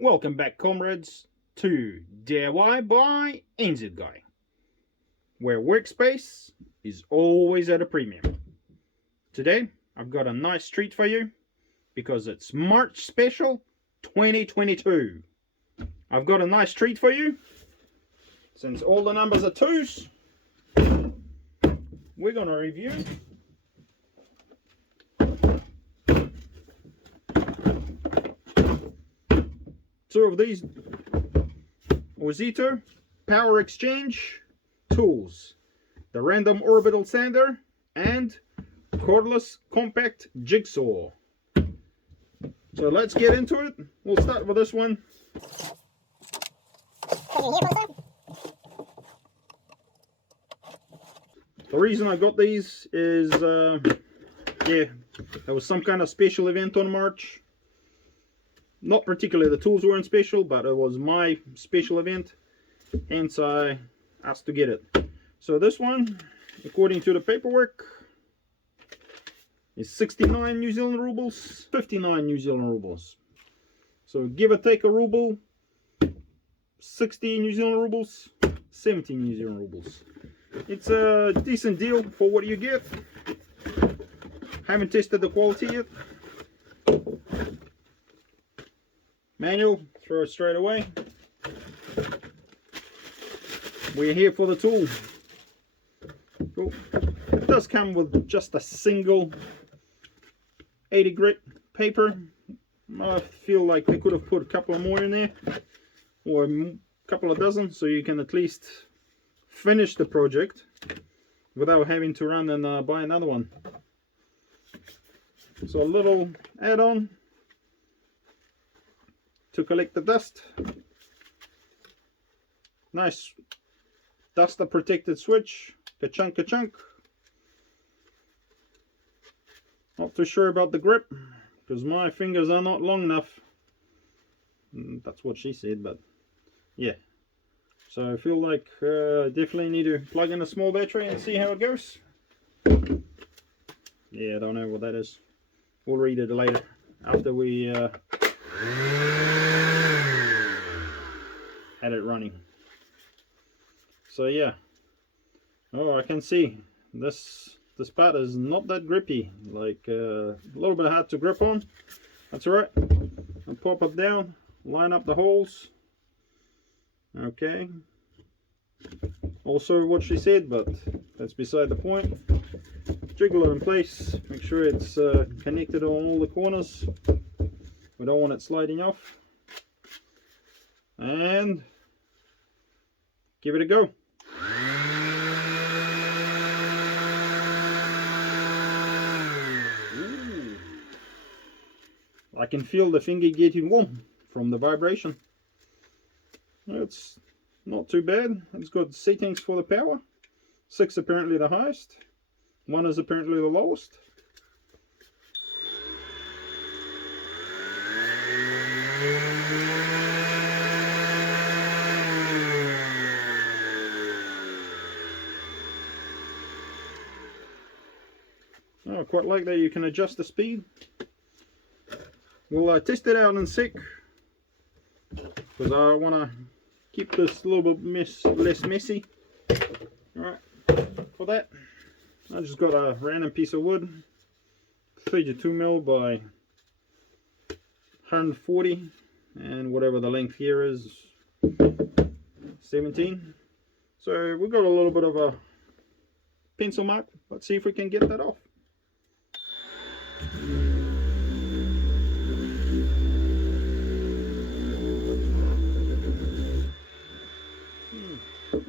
Welcome back, comrades, to DIYbyNZguy, where workspace is always at a premium. Today, I've got a nice treat for you because it's March Special 2022. I've got a nice treat for you. Since all the numbers are twos, we're going to review two of these Ozito power exchange tools, the random orbital sander and cordless compact jigsaw. So let's get into it. We'll start with this one. The reason I got these is there was some kind of special event on March. Not particularly the tools weren't special, but it was my special event, hence I asked to get it. So this one, according to the paperwork, is 69 New Zealand rubles, 59 New Zealand rubles. So give or take a ruble, 60 New Zealand rubles, 70 New Zealand rubles. It's a decent deal for what you get. Haven't tested the quality yet. Manual, throw it straight away. We're here for the tool. Cool. It does come with just a single 80 grit paper. I feel like they could have put a couple of more in there, or a couple of dozen, so you can at least finish the project without having to run and buy another one. So a little add-on to collect the dust. Nice duster protected switch. Ka-chunk, ka-chunk. Not too sure about the grip because my fingers are not long enough. That's what she said, but yeah. So I feel like definitely need to plug in a small battery and see how it goes. Yeah, I don't know what that is. We'll read it later after we had it running. So yeah. Oh, I can see this part is not that grippy. Like a little bit hard to grip on. That's alright. I'll pop it down, line up the holes. Okay. Also what she said, but that's beside the point. Jiggle it in place. Make sure it's connected on all the corners. We don't want it sliding off. And give it a go. Ooh. I can feel the finger getting warm from the vibration. It's not too bad. It's got settings for the power. 6 apparently the highest. 1 is apparently the lowest. Oh, I quite like that you can adjust the speed. We'll test it out in a sec, because I want to keep this a little bit less messy. Alright, for that, I just got a random piece of wood, 32mm by 140, and whatever the length here is, 17. So we've got a little bit of a pencil mark. Let's see if we can get that off.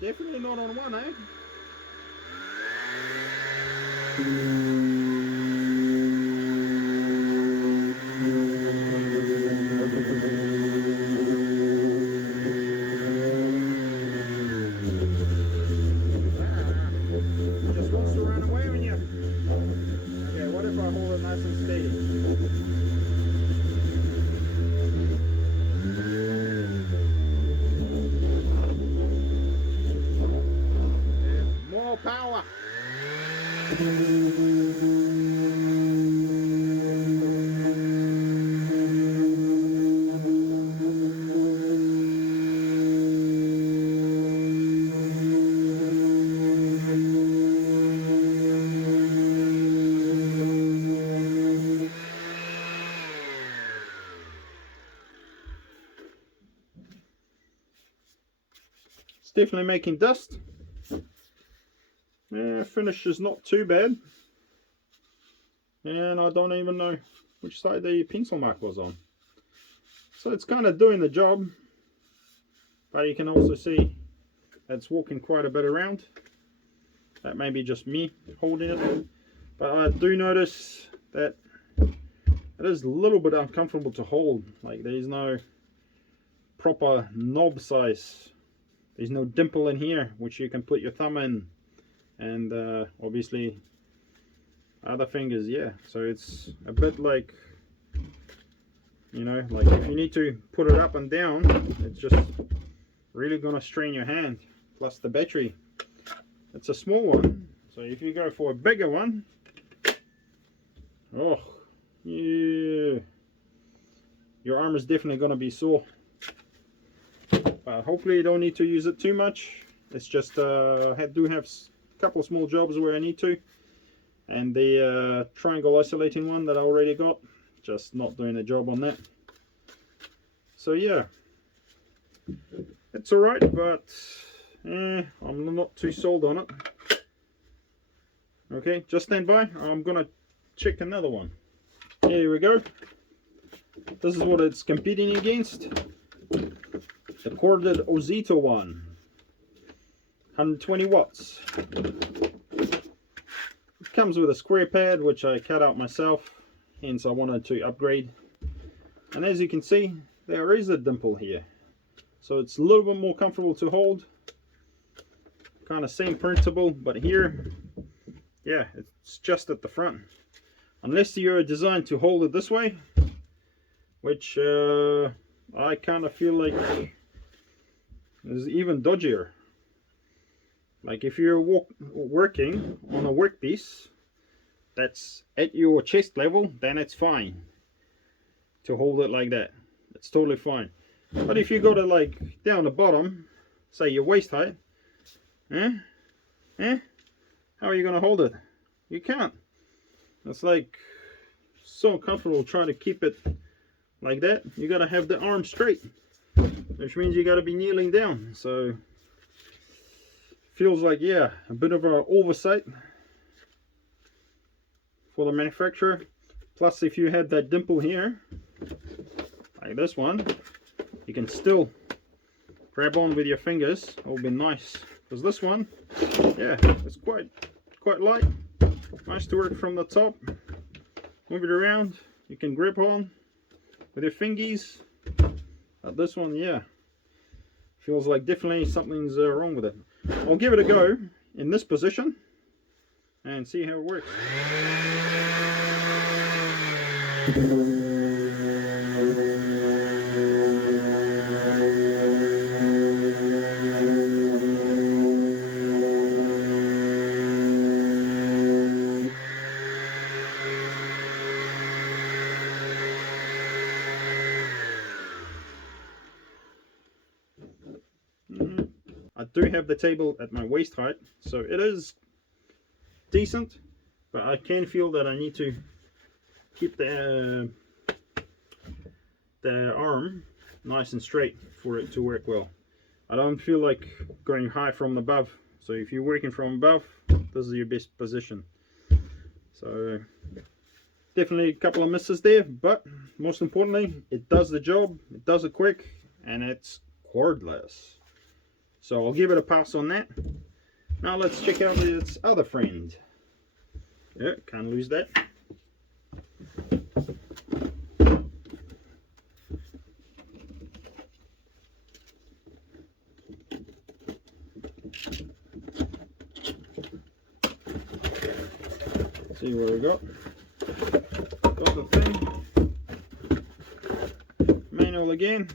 Definitely not on one, eh? Just wants to run away on you. Okay, what if I hold it nice and steady? More power. definitely making dust. Yeah, finish is not too bad. And I don't even know which side the pencil mark was on. So it's kind of doing the job. But you can also see it's walking quite a bit around. That may be just me holding it. But I do notice that it is a little bit uncomfortable to hold. Like there's no proper knob size. There's no dimple in here which you can put your thumb in, and obviously other fingers. Yeah, so it's a bit like, you know, like if you need to put it up and down, it's just really gonna strain your hand. Plus the battery, it's a small one, so if you go for a bigger one, oh yeah, your arm is definitely gonna be sore. Hopefully you don't need to use it too much. It's just I do have a couple of small jobs where I need to, and the triangle isolating one that I already got, just not doing the job on that. So yeah, it's alright, but I'm not too sold on it. Okay, just stand by. I'm gonna check another one. Here we go. This is what it's competing against. The corded Ozito one, 120 watts. It comes with a square pad which I cut out myself, hence I wanted to upgrade. And as you can see, there is a dimple here, so it's a little bit more comfortable to hold. Kind of same principle, but here, yeah, it's just at the front. Unless you're designed to hold it this way, which I kind of feel like is even dodgier. Like if you're working on a workpiece that's at your chest level, then it's fine to hold it like that. It's totally fine. But if you got it like down the bottom, say your waist height, how are you gonna hold it? You can't. It's like so uncomfortable trying to keep it like that. You gotta have the arm straight, which means you gotta be kneeling down. So feels like, yeah, a bit of an oversight for the manufacturer. Plus, if you had that dimple here, like this one, you can still grab on with your fingers. It will be nice, because this one, yeah, it's quite light. Nice to work from the top. Move it around. You can grip on with your fingies. But this one, yeah, feels like definitely something's wrong with it. I'll give it a go in this position and see how it works. I do have the table at my waist height, so it is decent, but I can feel that I need to keep the arm nice and straight for it to work well. I don't feel like going high from above, so if you're working from above, this is your best position. So definitely a couple of misses there, but most importantly, it does the job, it does it quick, and it's cordless. So I'll give it a pass on that. Now let's check out its other friend. Yeah, can't lose that. See what we got. Got the thing. Manual again.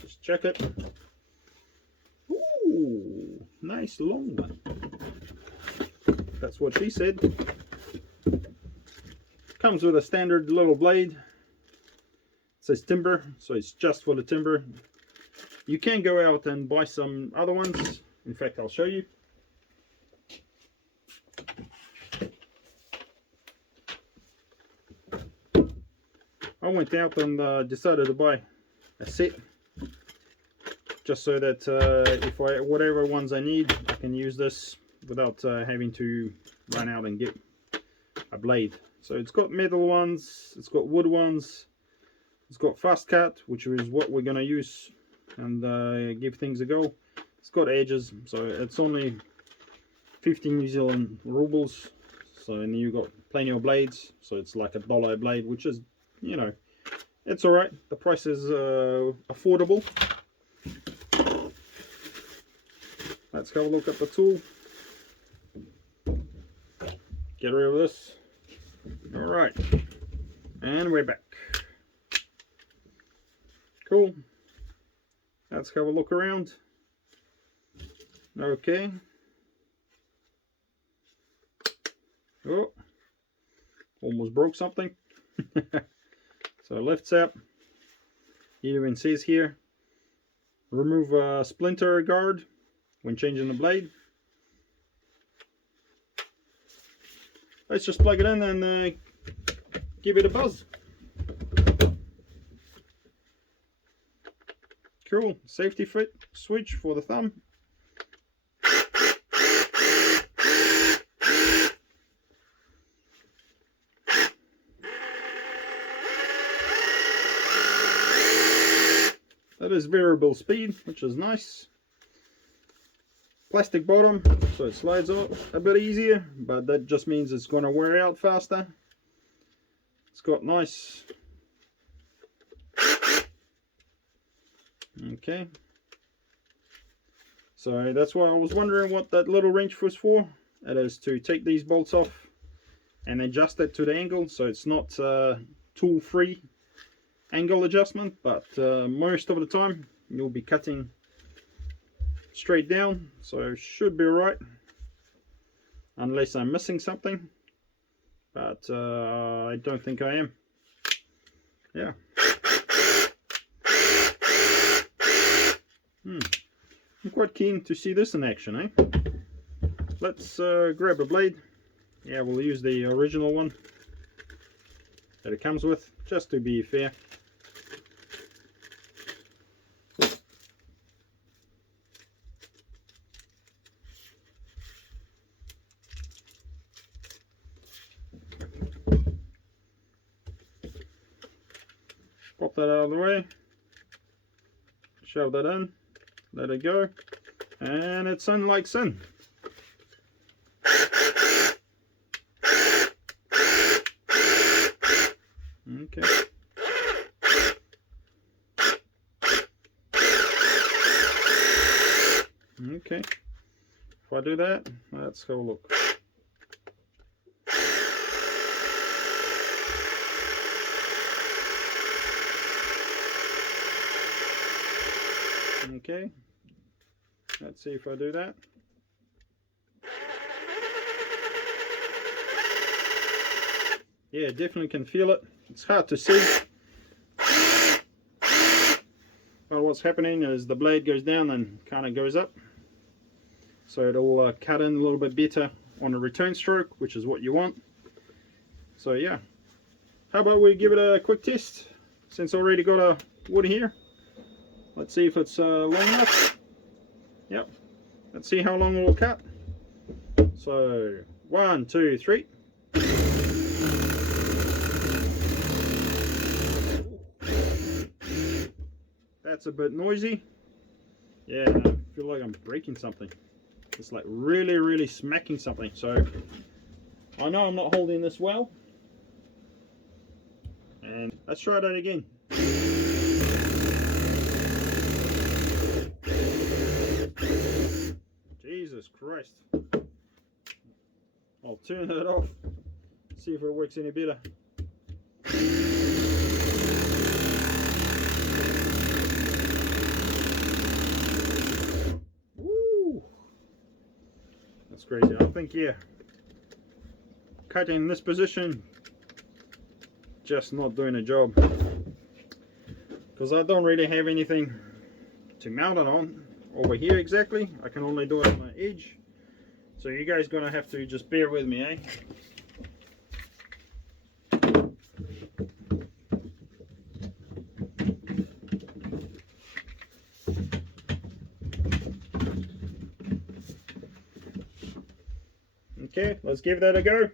Just check it. Ooh, nice long one. That's what she said. Comes with a standard little blade. It says timber, so it's just for the timber. You can go out and buy some other ones. In fact, I'll show you. I went out and decided to buy a set. just so that if whatever ones I need, I can use this without having to run out and get a blade. So it's got metal ones, it's got wood ones, it's got fast cut, which is what we're gonna use and give things a go. It's got edges, so it's only 50 New Zealand rubles. So, and you got plenty of blades, so it's like $1 a blade, which is, you know, it's all right. The price is affordable. Let's have a look at the tool. Get rid of this. All right, and we're back. Cool. Let's have a look around. Okay. Oh, almost broke something. So lifts up. It even says here, remove a splinter guard when changing the blade. Let's just plug it in and give it a buzz. Cool. Safety fit switch for the thumb. That is variable speed, which is nice. Plastic bottom, so it slides out a bit easier, but that just means it's going to wear out faster. It's got nice. Okay. So that's why I was wondering what that little wrench was for. It is to take these bolts off and adjust it to the angle, so it's not tool-free angle adjustment, but most of the time you'll be cutting straight down, so it should be alright unless I'm missing something, but I don't think I am. Yeah. I'm quite keen to see this in action, eh? Let's grab a blade. Yeah, we'll use the original one that it comes with, just to be fair. Pop that out of the way, shove that in, let it go, and it's in like sin. Okay. Okay. If I do that, let's have a look. Okay, let's see if I do that. Yeah, definitely can feel it. It's hard to see, but what's happening is the blade goes down and kind of goes up, so it'll cut in a little bit better on a return stroke, which is what you want. So yeah, how about we give it a quick test since I already got a wood here. Let's see if it's long enough. Yep. Let's see how long it will cut. So 1, 2, 3. That's a bit noisy. Yeah, I feel like I'm breaking something. It's like really smacking something. So I know I'm not holding this well. And let's try that again. Jesus Christ. I'll turn it off, see if it works any better. Woo! That's crazy. I think, yeah, cutting in this position, just not doing a job. Because I don't really have anything to mount it on over here exactly. I can only do it on the edge. So you guys gonna have to just bear with me, eh? Okay, let's give that a go.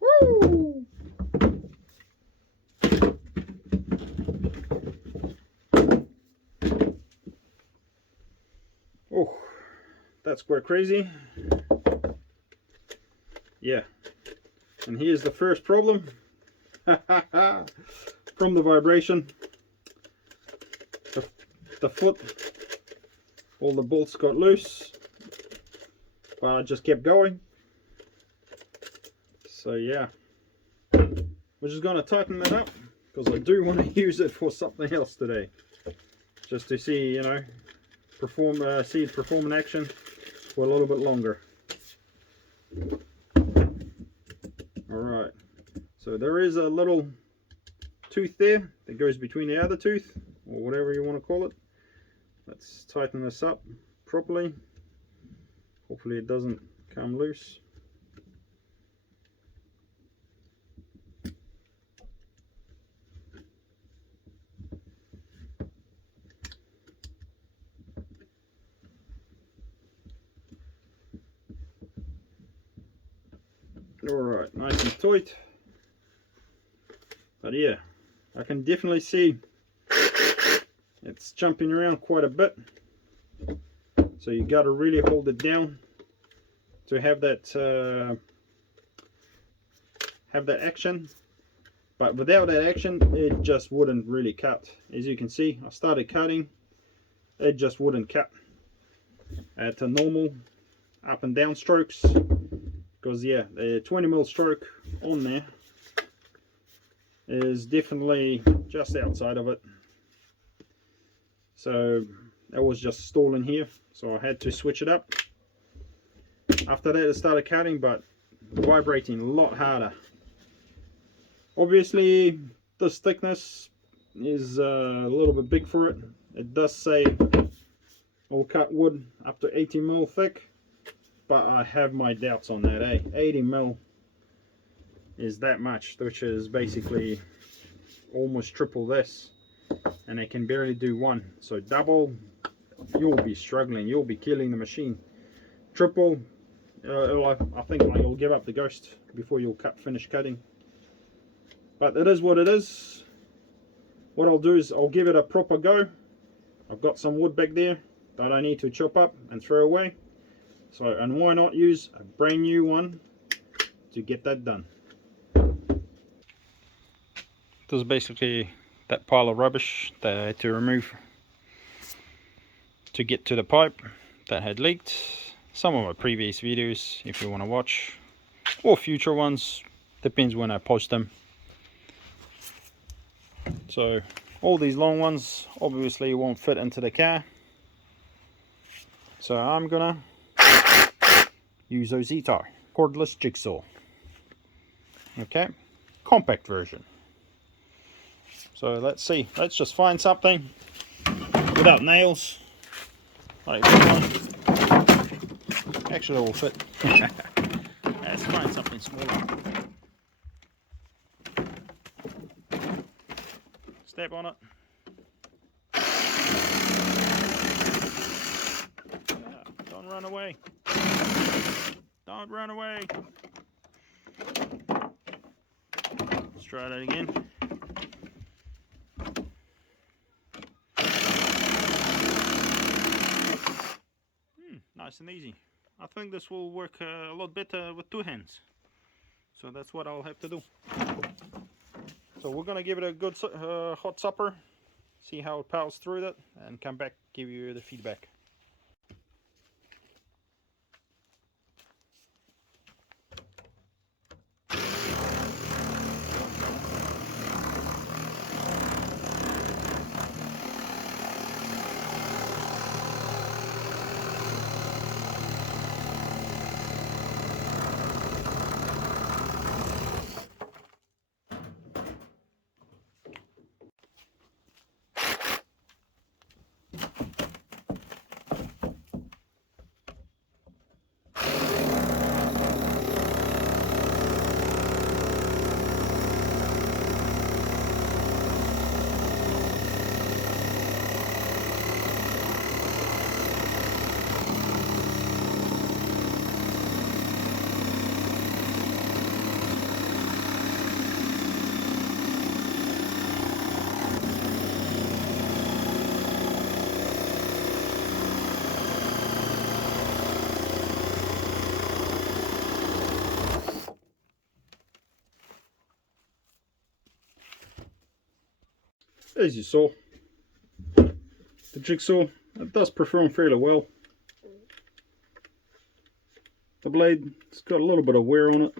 Woo! Oh, that's quite crazy. Yeah, and here's the first problem. From the vibration, the foot, all the bolts got loose, but I just kept going. So yeah, we're just going to tighten that up because I do want to use it for something else today, just to see, you know, see it perform in action for a little bit longer. Alright, so there is a little tooth there that goes between the other tooth, or whatever you want to call it. Let's tighten this up properly. Hopefully it doesn't come loose. Alright, nice and tight. But yeah, I can definitely see it's jumping around quite a bit. So you got to really hold it down to have that action. But without that action, it just wouldn't really cut. As you can see, I started cutting, it just wouldn't cut at a normal up and down strokes. Because yeah, the 20mm stroke on there is definitely just outside of it. So that was just stalling here, so I had to switch it up. After that it started cutting, but vibrating a lot harder. Obviously this thickness is a little bit big for it. It does say I'll cut wood up to 80mm thick, but I have my doubts on that. 80mm is that much, which is basically almost triple this, and it can barely do one. So double, you'll be struggling, you'll be killing the machine. Triple, I think like you'll give up the ghost before you'll finish cutting. But it is what it is. What I'll do is I'll give it a proper go. I've got some wood back there that I need to chop up and throw away. So, and why not use a brand new one to get that done. This is basically that pile of rubbish that I had to remove to get to the pipe that had leaked. Some of my previous videos if you want to watch, or future ones, depends when I post them. So all these long ones obviously won't fit into the car, so I'm gonna use Ozito cordless jigsaw. Okay, compact version. So let's see, let's just find something without nails like this one. Actually it will fit. Let's find something smaller. Step on it. Yeah, don't run away. Don't run away. Let's try that again. Nice and easy. I think this will work a lot better with two hands. So that's what I'll have to do. So we're gonna give it a good hot supper, see how it powers through that, and come back, give you the feedback. as you saw, the Jigsaw, it does perform fairly well. The blade, it's got a little bit of wear on it,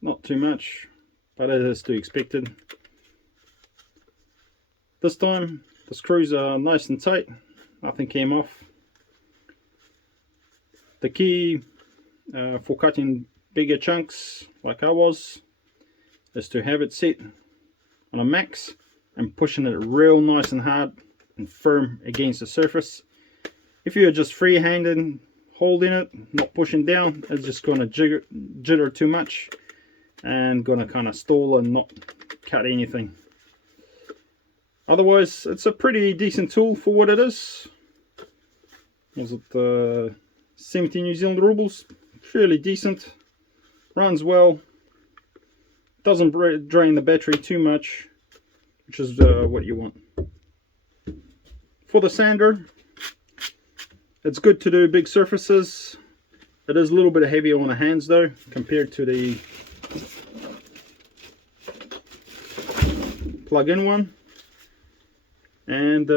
not too much, but it is to be expected. This time the screws are nice and tight, nothing came off. The key for cutting bigger chunks like I was is to have it set on a max and pushing it real nice and hard and firm against the surface. If you're just free-handed holding it, not pushing down, it's just going to jitter too much and going to kind of stall and not cut anything. Otherwise, it's a pretty decent tool for what it is. Was it 70 New Zealand rubles? Fairly decent. Runs well. Doesn't drain the battery too much, which is what you want. For the sander, it's good to do big surfaces. It is a little bit heavy on the hands though, compared to the plug-in one. And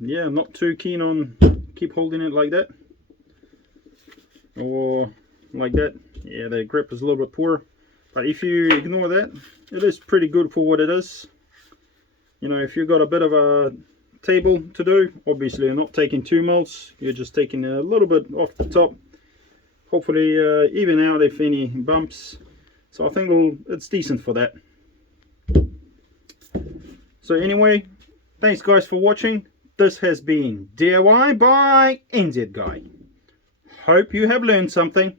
yeah, not too keen on keep holding it like that or like that. Yeah, the grip is a little bit poor, but if you ignore that, it is pretty good for what it is. You know, if you've got a bit of a table to do, obviously you're not taking 2 mils, you're just taking a little bit off the top, hopefully even out if any bumps. So I think it's decent for that. So anyway, thanks guys for watching. This has been DIY by NZ Guy. Hope you have learned something.